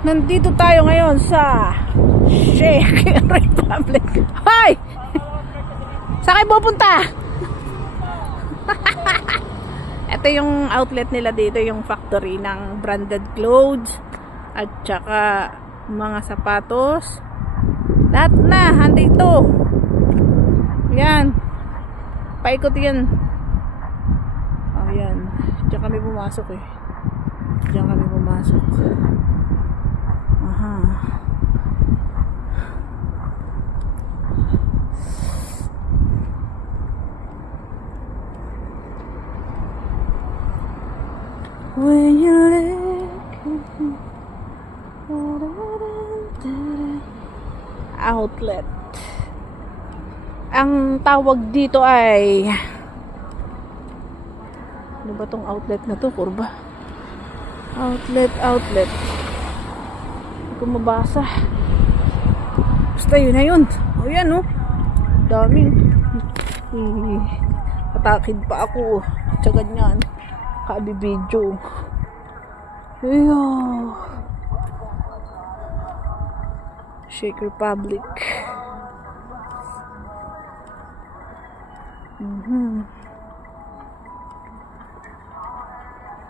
Nandito tayo ngayon sa Czech Republic. Hoy! Saan kayo pupunta? Ito yung outlet nila dito, yung factory ng branded clothes at saka mga sapatos. Lahat na, handito. Yan. Paikot yan. Oh, yan. Diyan kami pumasok eh. Diyan kami pumasok. Aha. When you outlet. Ang tawag dito ay ano ba tong outlet na to? Kurba. Outlet. Hindi ko mabasa. Basta yun na yun. O yan o. Daming. Patakid pa ako. Tsaka ganyan. Kabibidyo. Ayo. Czech Republic.